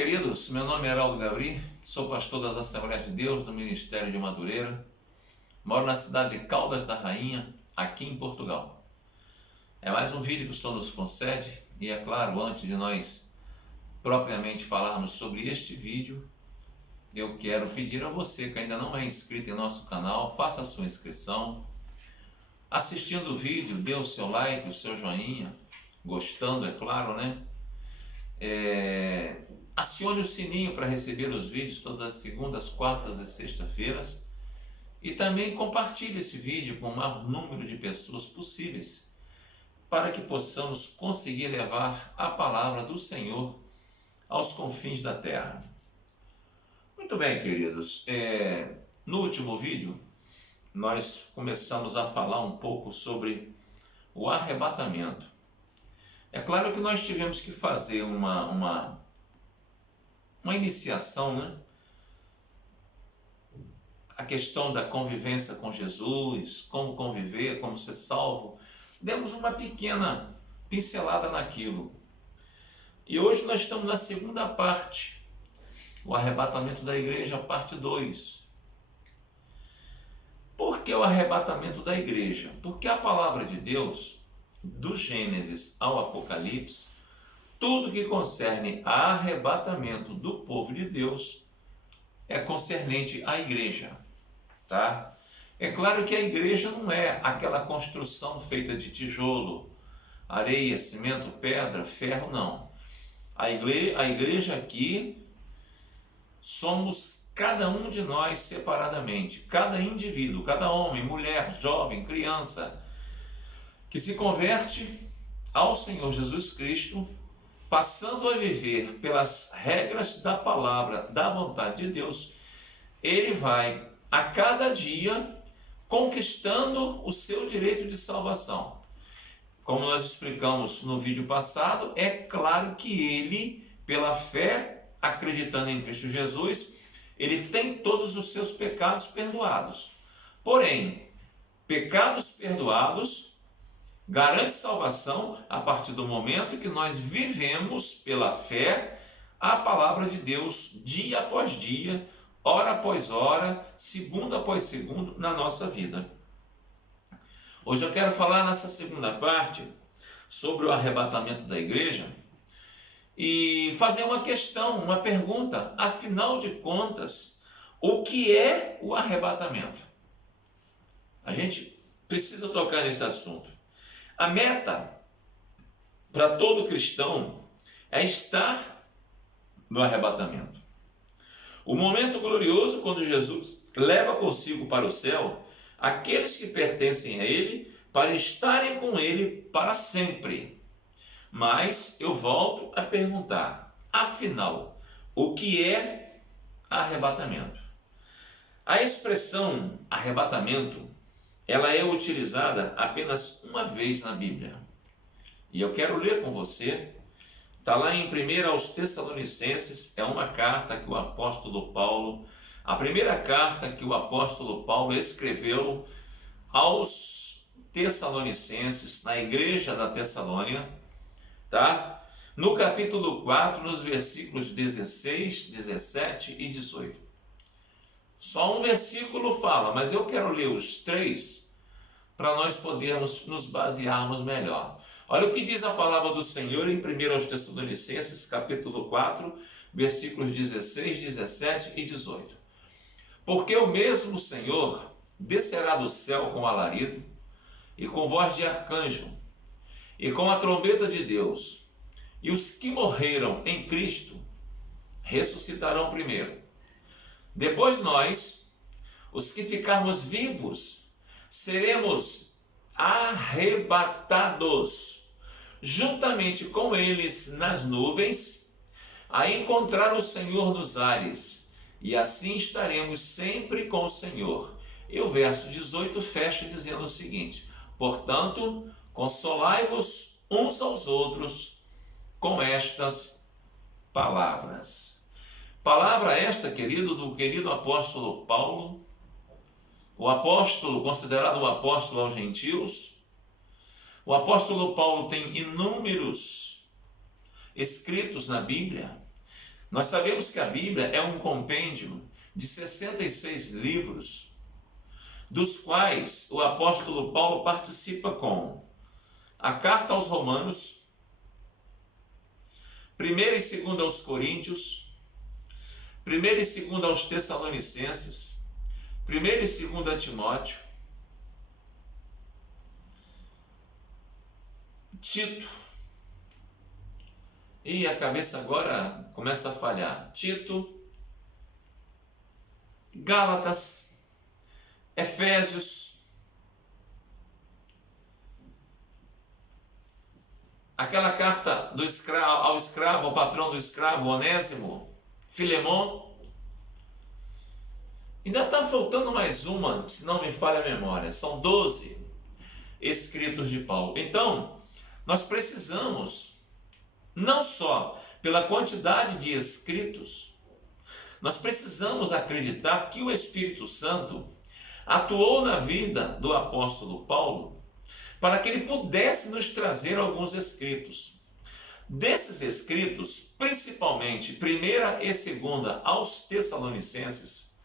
queridos, meu nome é Heraldo Gabri, sou pastor das Assembleias de Deus do Ministério de Madureira, moro na cidade de Caldas da Rainha, aqui em Portugal. É mais um vídeo que o Senhor nos concede e, é claro, antes de nós propriamente falarmos sobre este vídeo, eu quero pedir a você que ainda não é inscrito em nosso canal, faça a sua inscrição. Assistindo o vídeo, dê o seu like, o seu joinha, gostando, é claro, né? Acione o sininho para receber os vídeos todas as segundas, quartas e sextas-feiras. E também compartilhe esse vídeo com o maior número de pessoas possíveis, para que possamos conseguir levar a palavra do Senhor aos confins da terra. Muito bem, queridos. No último vídeo, nós começamos a falar um pouco sobre o arrebatamento. É claro que nós tivemos que fazer uma iniciação, né? A questão da convivência com Jesus, como conviver, como ser salvo. Demos uma pequena pincelada naquilo. E hoje nós estamos na segunda parte, o arrebatamento da igreja, parte 2. Por que o arrebatamento da igreja? Porque a palavra de Deus, do Gênesis ao Apocalipse, tudo que concerne a arrebatamento do povo de Deus é concernente à igreja, tá? É claro que a igreja não é aquela construção feita de tijolo, areia, cimento, pedra, ferro, não. A igreja aqui somos cada um de nós separadamente, cada indivíduo, cada homem, mulher, jovem, criança, que se converte ao Senhor Jesus Cristo, passando a viver pelas regras da palavra, da vontade de Deus, ele vai a cada dia conquistando o seu direito de salvação. Como nós explicamos no vídeo passado, é claro que ele, pela fé, acreditando em Cristo Jesus, ele tem todos os seus pecados perdoados. Porém, pecados perdoados garante salvação a partir do momento que nós vivemos pela fé a palavra de Deus dia após dia, hora após hora, segundo após segundo na nossa vida. Hoje eu quero falar nessa segunda parte sobre o arrebatamento da igreja e fazer uma questão, uma pergunta. Afinal de contas, o que é o arrebatamento? A gente precisa tocar nesse assunto. A meta para todo cristão é estar no arrebatamento. O momento glorioso quando Jesus leva consigo para o céu aqueles que pertencem a Ele para estarem com Ele para sempre. Mas eu volto a perguntar, afinal, o que é arrebatamento? A expressão arrebatamento, ela é utilizada apenas uma vez na Bíblia. E eu quero ler com você. Está lá em 1 aos Tessalonicenses, é uma carta que o apóstolo Paulo, a primeira carta que o apóstolo Paulo escreveu aos Tessalonicenses, na igreja da Tessalônia, tá? No capítulo 4, nos versículos 16, 17 e 18. Só um versículo fala, mas eu quero ler os 3 para nós podermos nos basearmos melhor. Olha o que diz a palavra do Senhor em 1 aos Tessalonicenses, capítulo 4, versículos 16, 17 e 18. Porque o mesmo Senhor descerá do céu com alarido, e com voz de arcanjo, e com a trombeta de Deus, e os que morreram em Cristo ressuscitarão primeiro. Depois nós, os que ficarmos vivos, seremos arrebatados, juntamente com eles nas nuvens, a encontrar o Senhor nos ares, e assim estaremos sempre com o Senhor. E o verso 18 fecha dizendo o seguinte: portanto, consolai-vos uns aos outros com estas palavras. Palavra esta, querido, do querido apóstolo Paulo, o apóstolo, considerado o apóstolo aos gentios. O apóstolo Paulo tem inúmeros escritos na Bíblia, Nós sabemos que a Bíblia é um compêndio de 66 livros, dos quais o apóstolo Paulo participa com a carta aos Romanos, 1ª e 2ª aos Coríntios, 1ª e 2ª aos Tessalonicenses, 1ª e 2ª a Timóteo, Tito, e a cabeça agora começa a falhar, Tito, Gálatas, Efésios, aquela carta do ao escravo, ao patrão do escravo, Onésimo, Filemon. Ainda está faltando mais uma, se não me falha a memória. São 12 escritos de Paulo. Então, nós precisamos, não só pela quantidade de escritos, nós precisamos acreditar que o Espírito Santo atuou na vida do apóstolo Paulo para que ele pudesse nos trazer alguns escritos. Desses escritos, principalmente 1ª e 2ª aos Tessalonicenses,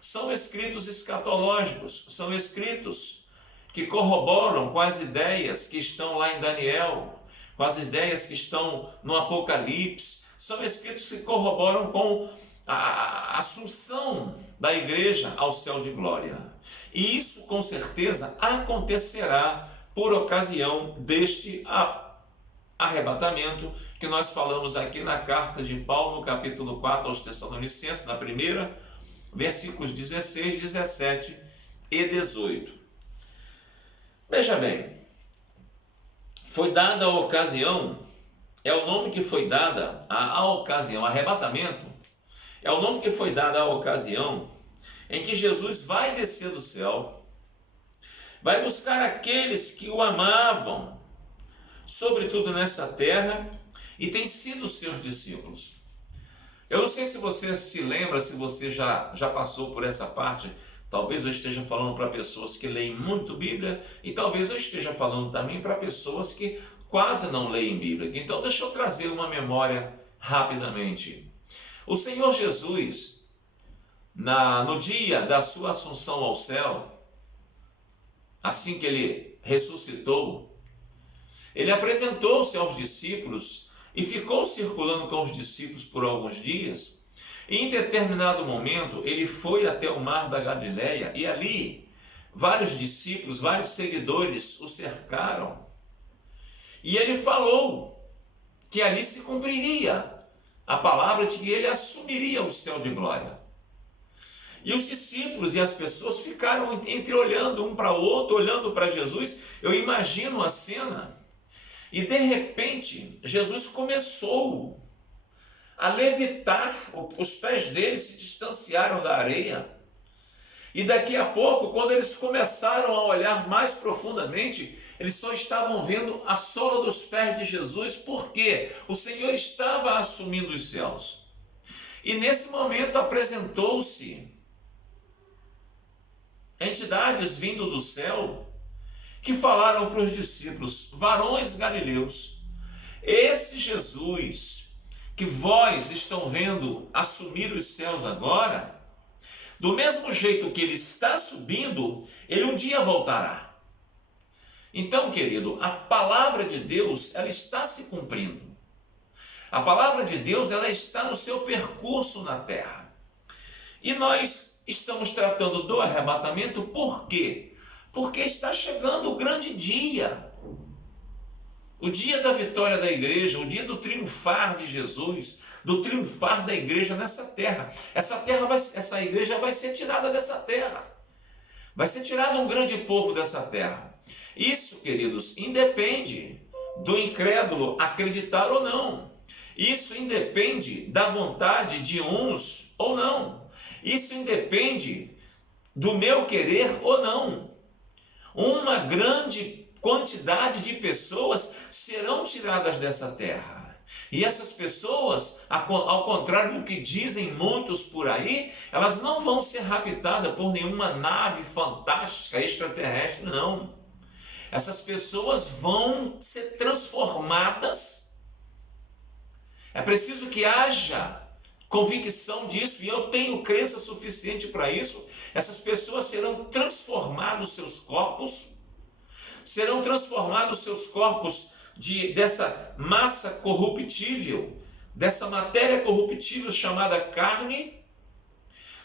são escritos escatológicos, são escritos que corroboram com as ideias que estão lá em Daniel, com as ideias que estão no Apocalipse, são escritos que corroboram com a assunção da igreja ao céu de glória. E isso com certeza acontecerá por ocasião deste arrebatamento que nós falamos aqui na carta de Paulo, no capítulo 4 aos Tessalonicenses, na primeira, versículos 16, 17 e 18. Veja bem, foi dada a ocasião, é o nome que foi dada à ocasião, arrebatamento, é o nome que foi dado à ocasião em que Jesus vai descer do céu, vai buscar aqueles que o amavam, sobretudo nessa terra, e têm sido seus discípulos. Eu não sei se você se lembra, se você já passou por essa parte. Talvez eu esteja falando para pessoas que leem muito Bíblia, e talvez eu esteja falando também para pessoas que quase não leem Bíblia. Então deixa eu trazer uma memória rapidamente. O Senhor Jesus, no dia da sua assunção ao céu, assim que ele ressuscitou, ele apresentou-se aos discípulos e ficou circulando com os discípulos por alguns dias. E em determinado momento ele foi até o mar da Galileia e ali vários discípulos, vários seguidores o cercaram. E ele falou que ali se cumpriria a palavra de que ele assumiria o céu de glória. E os discípulos e as pessoas ficaram entreolhando um para o outro, olhando para Jesus. Eu imagino a cena. E de repente, Jesus começou a levitar, os pés dele se distanciaram da areia. E daqui a pouco, quando eles começaram a olhar mais profundamente, eles só estavam vendo a sola dos pés de Jesus, porque o Senhor estava assumindo os céus. E nesse momento apresentou-se entidades vindo do céu, que falaram para os discípulos: varões galileus, esse Jesus que vós estão vendo assumir os céus agora, do mesmo jeito que ele está subindo, ele um dia voltará. Então, querido, a palavra de Deus, ela está se cumprindo. A palavra de Deus, ela está no seu percurso na terra. E nós estamos tratando do arrebatamento por quê? Porque está chegando o grande dia. O dia da vitória da igreja, o dia do triunfar de Jesus, do triunfar da igreja nessa terra. Essa igreja vai ser tirada dessa terra. Vai ser tirado um grande povo dessa terra. Isso, queridos, independe do incrédulo acreditar ou não. Isso independe da vontade de uns ou não. Isso independe do meu querer ou não. Uma grande quantidade de pessoas serão tiradas dessa terra. E essas pessoas, ao contrário do que dizem muitos por aí, elas não vão ser raptadas por nenhuma nave fantástica extraterrestre, não. Essas pessoas vão ser transformadas. É preciso que haja convicção disso, e eu tenho crença suficiente para isso. Essas pessoas serão transformados seus corpos, dessa massa corruptível, dessa matéria corruptível chamada carne.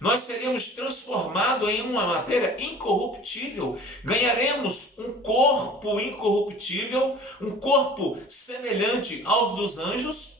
Nós seremos transformados em uma matéria incorruptível, ganharemos um corpo incorruptível, um corpo semelhante aos dos anjos.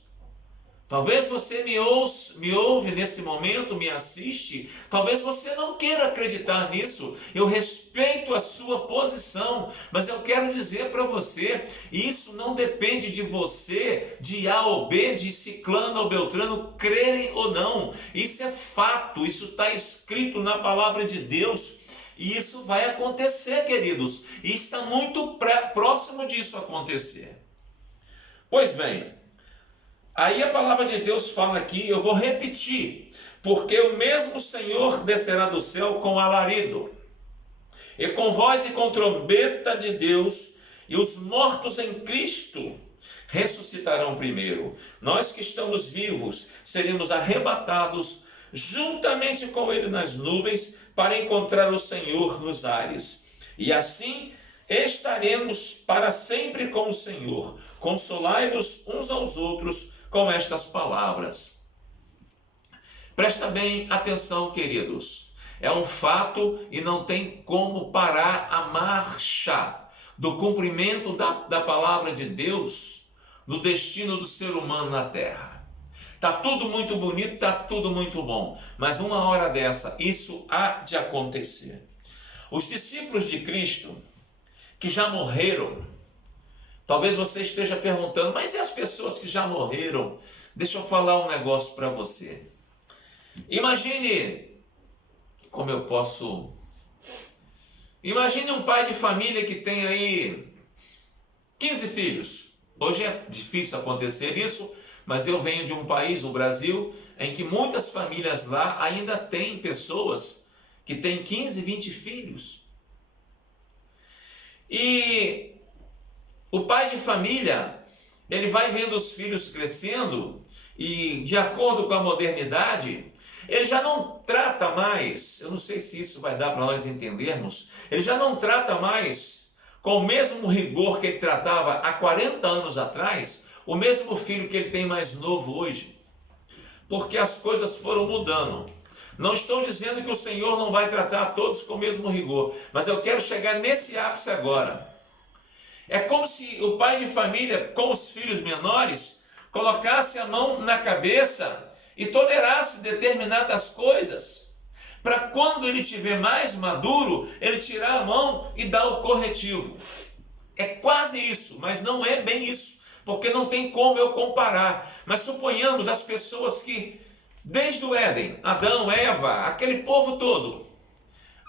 Talvez você me ouve nesse momento, me assiste, talvez você não queira acreditar nisso, eu respeito a sua posição, mas eu quero dizer para você, isso não depende de você, de A ou B, de ciclano ou beltrano, crerem ou não, isso é fato, isso está escrito na palavra de Deus, e isso vai acontecer, queridos, e está muito próximo disso acontecer. Pois bem, aí a palavra de Deus fala aqui, eu vou repetir, porque o mesmo Senhor descerá do céu com alarido, e com voz e com trombeta de Deus, e os mortos em Cristo ressuscitarão primeiro. Nós que estamos vivos seremos arrebatados juntamente com ele nas nuvens para encontrar o Senhor nos ares. E assim estaremos para sempre com o Senhor. Consolai-vos uns aos outros com estas palavras. Presta bem atenção, queridos. É um fato e não tem como parar a marcha do cumprimento da palavra de Deus no destino do ser humano na terra. Está tudo muito bonito, está tudo muito bom, mas uma hora dessa, isso há de acontecer. Os discípulos de Cristo que já morreram, talvez você esteja perguntando, mas e as pessoas que já morreram? Deixa eu falar um negócio para você. Imagine um pai de família que tem aí 15 filhos. Hoje é difícil acontecer isso, mas eu venho de um país, o Brasil, em que muitas famílias lá ainda têm pessoas que têm 15, 20 filhos. E o pai de família, ele vai vendo os filhos crescendo e, de acordo com a modernidade, ele já não trata mais, eu não sei se isso vai dar para nós entendermos, ele já não trata mais com o mesmo rigor que ele tratava há 40 anos atrás, o mesmo filho que ele tem mais novo hoje, porque as coisas foram mudando. Não estou dizendo que o Senhor não vai tratar a todos com o mesmo rigor, mas eu quero chegar nesse ápice agora. É como se o pai de família, com os filhos menores, colocasse a mão na cabeça e tolerasse determinadas coisas, para quando ele estiver mais maduro, ele tirar a mão e dar o corretivo. É quase isso, mas não é bem isso, porque não tem como eu comparar. Mas suponhamos as pessoas que, desde o Éden, Adão, Eva, aquele povo todo,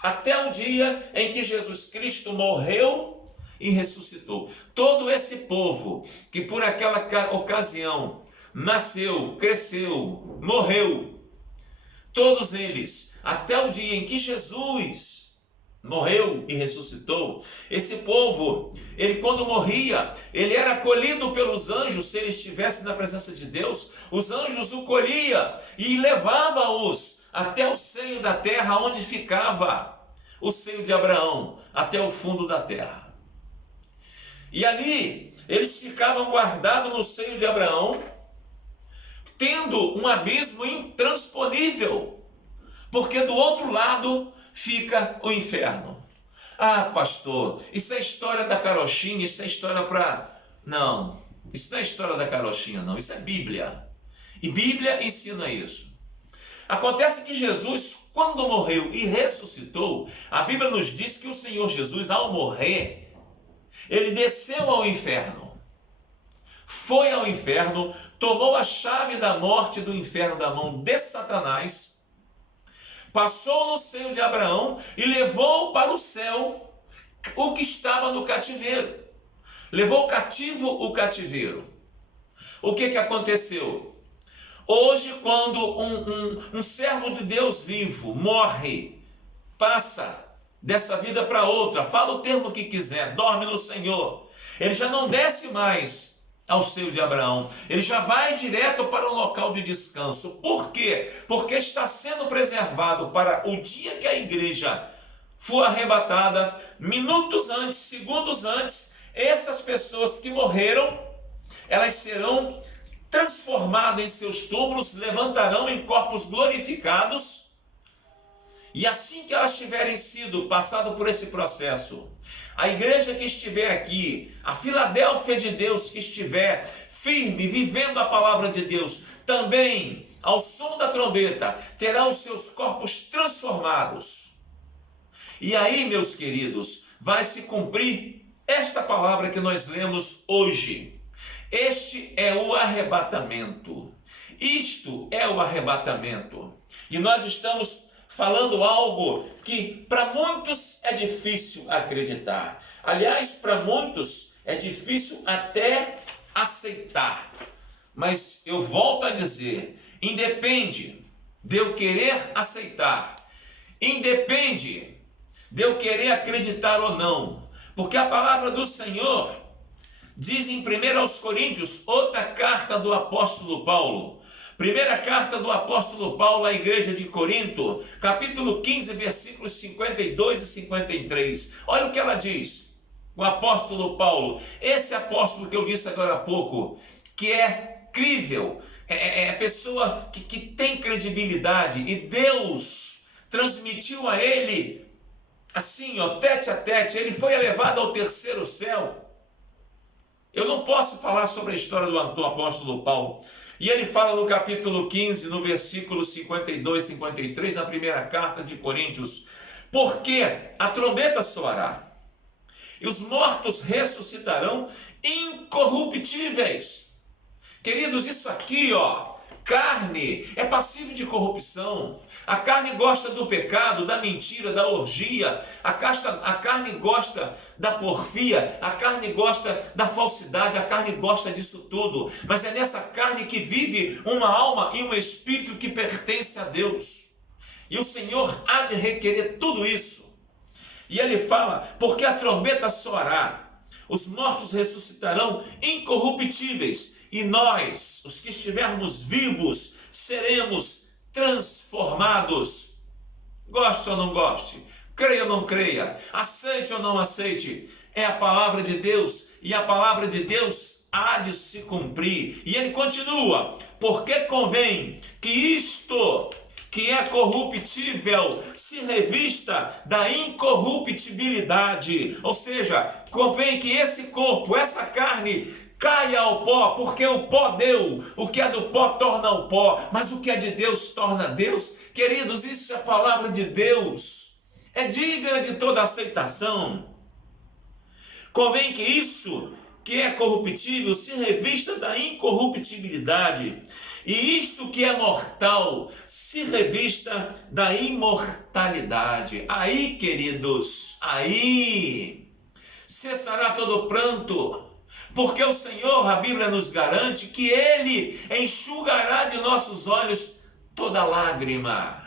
até o dia em que Jesus Cristo morreu e ressuscitou. Todo esse povo que por aquela ocasião nasceu, cresceu, morreu, todos eles, até o dia em que Jesus morreu e ressuscitou, esse povo, ele quando morria, ele era acolhido pelos anjos. Se ele estivesse na presença de Deus, os anjos o colhia e levava-os até o seio da terra, onde ficava o seio de Abraão, até o fundo da terra. E ali eles ficavam guardados no seio de Abraão, tendo um abismo intransponível, porque do outro lado fica o inferno. Ah, pastor, isso é história da carochinha, isso é história para... Não, isso não é história da carochinha, não, isso é Bíblia. E Bíblia ensina isso. Acontece que Jesus, quando morreu e ressuscitou, a Bíblia nos diz que o Senhor Jesus, ao morrer, ele desceu ao inferno. Foi ao inferno, tomou a chave da morte do inferno da mão de Satanás, passou no seio de Abraão e levou para o céu o que estava no cativeiro. Levou cativo o cativeiro. O que aconteceu? Hoje, quando um servo de Deus vivo morre, passa dessa vida para outra, fala o termo que quiser, dorme no Senhor, ele já não desce mais ao seio de Abraão. Ele já vai direto para o local de descanso. Por quê? Porque está sendo preservado para o dia que a igreja for arrebatada, minutos antes, segundos antes, essas pessoas que morreram, elas serão transformadas em seus túmulos, levantarão em corpos glorificados, e assim que elas tiverem sido passado por esse processo, a igreja que estiver aqui, a Filadélfia de Deus que estiver firme, vivendo a palavra de Deus, também, ao som da trombeta, terá os seus corpos transformados. E aí, meus queridos, vai se cumprir esta palavra que nós lemos hoje. Este é o arrebatamento. Isto é o arrebatamento. E nós estamos falando algo que para muitos é difícil acreditar. Aliás, para muitos é difícil até aceitar. Mas eu volto a dizer, independe de eu querer aceitar, independe de eu querer acreditar ou não, porque a palavra do Senhor diz em 1 Coríntios, outra carta do apóstolo Paulo, primeira carta do apóstolo Paulo à igreja de Corinto, capítulo 15, versículos 52 e 53. Olha o que ela diz, o apóstolo Paulo, esse apóstolo que eu disse agora há pouco, que é crível, é pessoa que tem credibilidade, e Deus transmitiu a ele, assim, ó, tete a tete, ele foi elevado ao terceiro céu. Eu não posso falar sobre a história do apóstolo Paulo. E ele fala no capítulo 15, no versículo 52 e 53, na primeira carta de Coríntios, porque a trombeta soará, e os mortos ressuscitarão incorruptíveis. Queridos, isso aqui, ó, carne é passível de corrupção. A carne gosta do pecado, da mentira, da orgia. A carne gosta da porfia. A carne gosta da falsidade. A carne gosta disso tudo. Mas é nessa carne que vive uma alma e um espírito que pertence a Deus. E o Senhor há de requerer tudo isso. E ele fala, porque a trombeta soará, os mortos ressuscitarão incorruptíveis, e nós, os que estivermos vivos, seremos transformados. Goste ou não goste, creia ou não creia, aceite ou não aceite, é a palavra de Deus, e a palavra de Deus há de se cumprir. E ele continua, porque convém que isto que é corruptível se revista da incorruptibilidade, ou seja, convém que esse corpo, essa carne, caia ao pó, porque o pó deu, o que é do pó torna o pó, mas o que é de Deus torna Deus. Queridos, isso é a palavra de Deus, é digna de toda aceitação. Convém que isso que é corruptível se revista da incorruptibilidade, e isto que é mortal se revista da imortalidade. Aí, queridos, aí cessará todo pranto, porque o Senhor, a Bíblia nos garante que Ele enxugará de nossos olhos toda lágrima.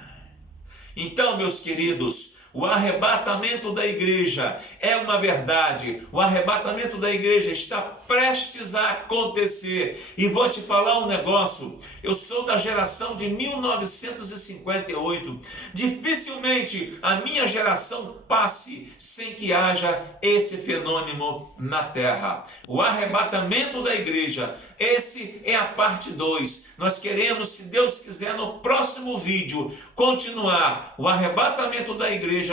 Então, meus queridos, o arrebatamento da igreja é uma verdade. O arrebatamento da igreja está prestes a acontecer. E vou te falar um negócio. Eu sou da geração de 1958. Dificilmente a minha geração passe sem que haja esse fenômeno na terra. O arrebatamento da igreja, esse é a parte 2. Nós queremos, se Deus quiser, no próximo vídeo, continuar o arrebatamento da igreja,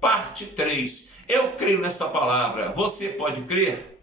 parte 3. Eu creio nessa palavra. Você pode crer?